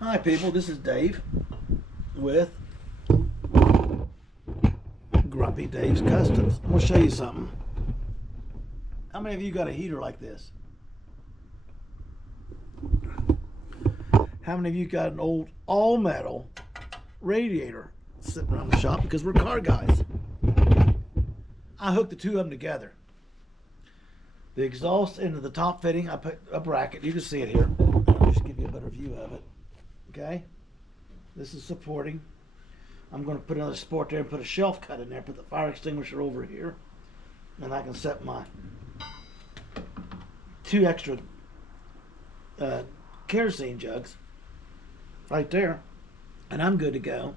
Hi people, this is Dave with Grumpy Dave's Customs. I'm going to show you something. How many of you got a heater like this? How many of you got an old all-metal radiator sitting around the shop because we're car guys? I hooked the two of them together. The exhaust into the top fitting, I put a bracket. You can see it here. I'll just give you a better view of it. Okay, this is supporting. I'm going to put another support there and put a shelf cut in there, put the fire extinguisher over here, and I can set my two extra kerosene jugs right there, and I'm good to go.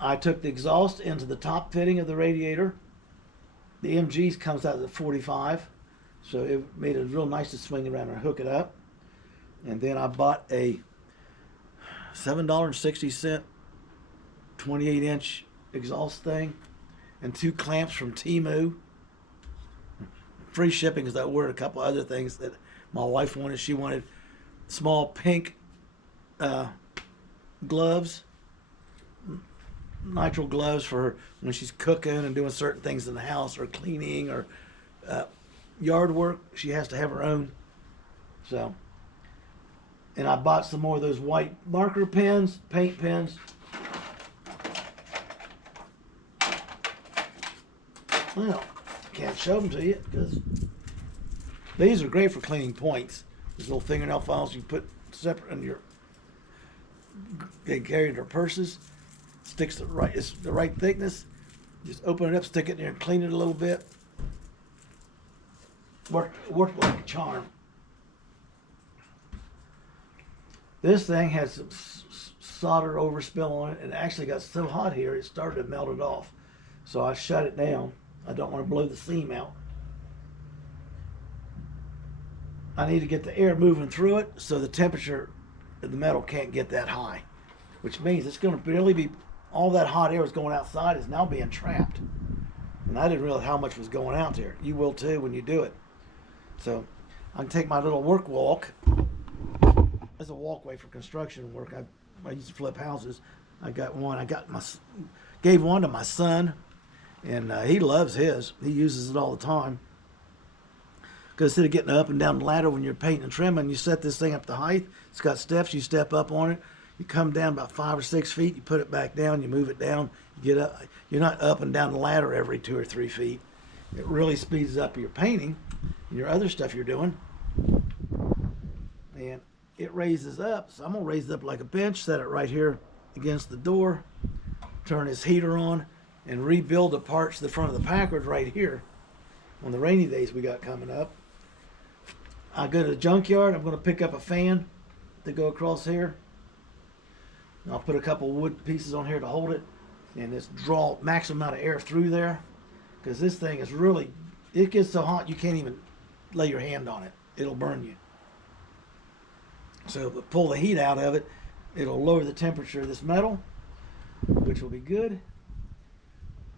I took the exhaust into the top fitting of the radiator. The MGs comes out at 45, so it made it real nice to swing around and hook it up. And then I bought a $7.60 28-inch exhaust thing and two clamps from Temu. Free shipping because I ordered a couple other things that my wife wanted. She wanted small pink gloves, nitrile gloves for when she's cooking and doing certain things in the house or cleaning or yard work. She has to have her own. So. And I bought some more of those white marker pens, paint pens. Well, can't show them to you because these are great for cleaning points. These little fingernail files you put separate in your, they carry in their purses. Sticks it's the right thickness. Just open it up, stick it in there, and clean it a little bit. Worked like a charm. This thing has some solder overspill on it, and it actually got so hot here it started to melt it off. So I shut it down. I don't want to blow the seam out. I need to get the air moving through it so the temperature of the metal can't get that high, which means it's going to barely be, all that hot air is going outside is now being trapped. And I didn't realize how much was going out there. You will too when you do it. So I can take my little work walk. As a walkway for construction work. I used to flip houses. I got one. Gave one to my son, and he loves his. He uses it all the time. Because instead of getting up and down the ladder when you're painting and trimming, you set this thing up to height. It's got steps. You step up on it. You come down about 5 or 6 feet. You put it back down. You move it down. You get up. You're not up and down the ladder every 2 or 3 feet. It really speeds up your painting and your other stuff you're doing. And it raises up, so I'm going to raise it up like a bench, set it right here against the door, turn this heater on, and rebuild the parts to the front of the Packard right here on the rainy days we got coming up. I go to the junkyard. I'm going to pick up a fan to go across here. And I'll put a couple wood pieces on here to hold it, and just draw maximum amount of air through there, because this thing is really, it gets so hot you can't even lay your hand on it. It'll burn you. So if we pull the heat out of it, it'll lower the temperature of this metal, which will be good.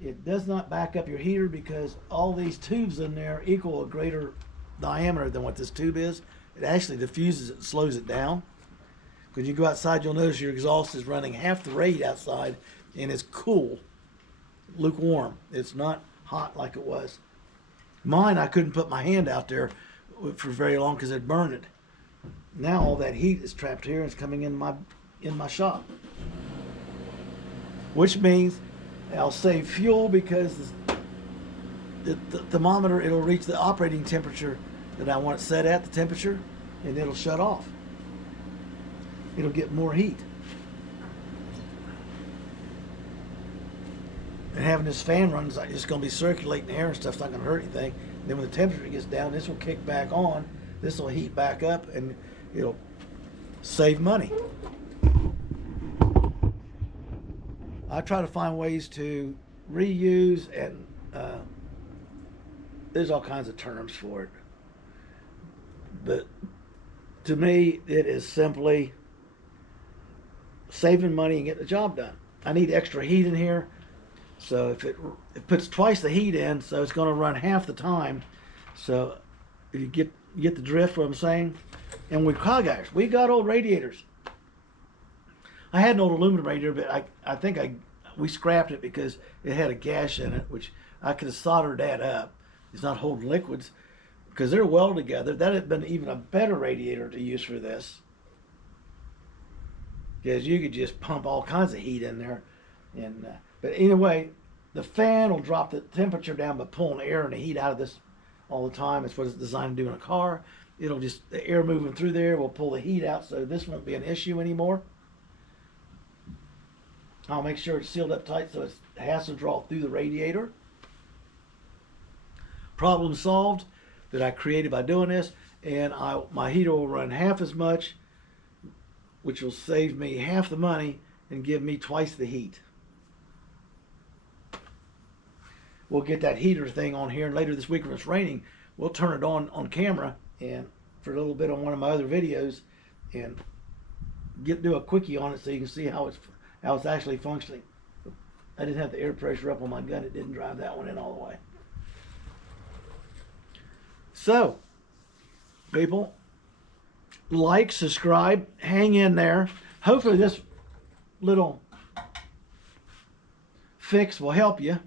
It does not back up your heater because all these tubes in there equal a greater diameter than what this tube is. It actually diffuses it and slows it down. When you go outside, you'll notice your exhaust is running half the rate outside, and it's cool, lukewarm. It's not hot like it was. Mine, I couldn't put my hand out there for very long because it'd burn it. Now all that heat is trapped here and it's coming in my shop, which means I'll save fuel because the thermometer, it'll reach the operating temperature that I want it set at, the temperature, and it'll shut off. It'll get more heat. And having this fan run is like it's going to be circulating air and stuff's not going to hurt anything. And then when the temperature gets down, this will kick back on. This will heat back up and it'll save money. I try to find ways to reuse, and there's all kinds of terms for it. But to me, it is simply saving money and getting the job done. I need extra heat in here, so if it puts twice the heat in, so it's going to run half the time. So if you get the drift, what I'm saying. And with car guys, we got old radiators. I had an old aluminum radiator, but I think we scrapped it because it had a gash in it, which I could have soldered that up. It's not holding liquids because they're well together. That had been even a better radiator to use for this, because you could just pump all kinds of heat in there. And but anyway, the fan will drop the temperature down by pulling air and the heat out of this all the time. It's what it's designed to do in a car. It'll just, the air moving through there will pull the heat out, so this won't be an issue anymore. I'll make sure it's sealed up tight so it has to draw through the radiator. Problem solved that I created by doing this, and my heater will run half as much, which will save me half the money and give me twice the heat. We'll get that heater thing on here, and later this week when it's raining, we'll turn it on camera and for a little bit on one of my other videos, and do a quickie on it so you can see how it's actually functioning. I didn't have the air pressure up on my gun. It didn't drive that one in all the way. So, people, like, subscribe, hang in there. Hopefully this little fix will help you.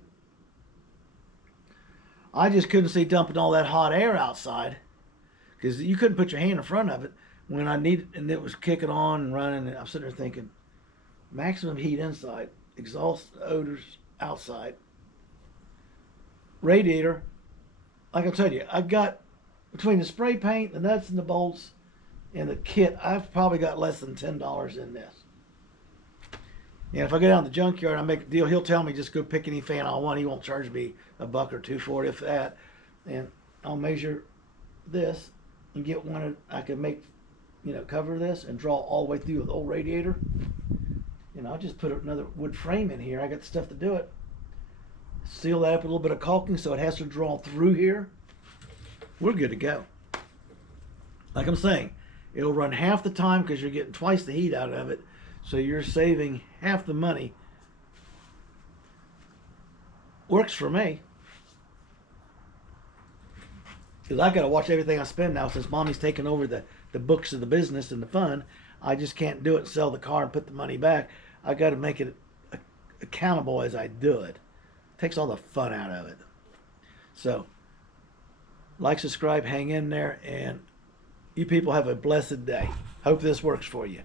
I just couldn't see dumping all that hot air outside, because you couldn't put your hand in front of it when I needed, and it was kicking on and running, and I'm sitting there thinking, maximum heat inside, exhaust odors outside. Radiator, like I told you, I've got, between the spray paint, the nuts and the bolts, and the kit, I've probably got less than $10 in this. And if I go down to the junkyard and I make a deal, he'll tell me just go pick any fan I want. He won't charge me $1 or $2 for it, if that. And I'll measure this and get one I can make, cover this and draw all the way through with the old radiator. I'll just put another wood frame in here. I got the stuff to do it. Seal that up with a little bit of caulking so it has to draw through here. We're good to go. Like I'm saying, it'll run half the time because you're getting twice the heat out of it. So you're saving half the money. Works for me. Because I got to watch everything I spend now since Mommy's taking over the books of the business and the fun. I just can't do it and sell the car and put the money back. I got to make it accountable as I do it. Takes all the fun out of it. So, like, subscribe, hang in there, and you people have a blessed day. Hope this works for you.